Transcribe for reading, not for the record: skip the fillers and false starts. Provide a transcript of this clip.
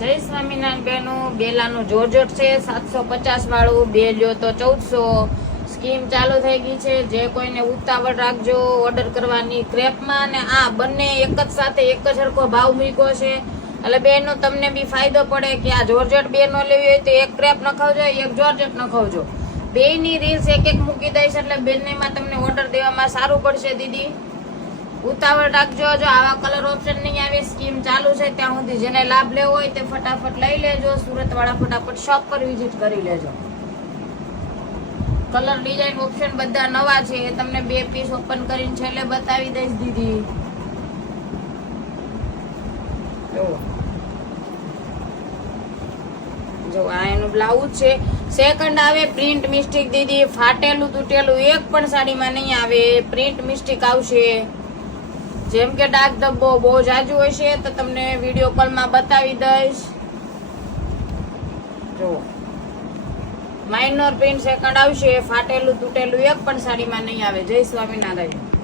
જય સ્વામિનારાયણ બેનો, બેલાનું જોરજોટ છે 750 વાળું, બે લ્યો તો 1400. સ્કીમ ચાલુ થઈ ગઈ છે. જે કોઈને ઉતાવળ રાખજો ઓર્ડર કરવાની ક્રેપમાં, અને આ બંને એક જ સાથે એક જ સરખો ભાવ મૂક્યો છે, એટલે બેનો તમને બી ફાયદો પડે કે આ જોરજટ બે નો લેવી હોય તો એક ક્રેપ નખાવજો, એક જોરજટ નખાવજો. બે ની રીલ્સ એક એક મૂકી દઈશ એટલે બંનેમાં તમને ઓર્ડર દેવામાં સારું પડશે. દીદી ઉતાવળ રાખજો. જો આવા કલર ઓપ્શન નહીં આવે, સ્કીમ ચાલુ છે ત્યાં સુધી જેને લાભ લેવો હોય તે ફટાફટ લઈ લેજો. સુરત વાળા ફટાફટ શોપ પર વિઝિટ કરી લેજો. કલર ડિઝાઇન ઓપ્શન બધા નવા છે, તમને બે પીસ ઓપન કરીને છેલ્લે બતાવી દઈશ દીદી. જો આ એનું બ્લાઉઝ છે, સેકન્ડ આવે પ્રિન્ટ મિસ્ટેક. દીદી ફાટેલું તૂટેલું એક પણ સાડીમાં નહીં આવે, પ્રિન્ટ મિસ્ટેક આવશે. જેમ કે ડાર્ક ધબ્બો બહુ જાજુ હોય છે તો તમને વિડીયો કોલમાં બતાવી દઈશ. જો માઇનર પ્રિન્ટ સેકન્ડ આવશે, ફાટેલું તૂટેલું એક પણ સાડીમાં નહીં આવે. જય સ્વામિનારાયણ.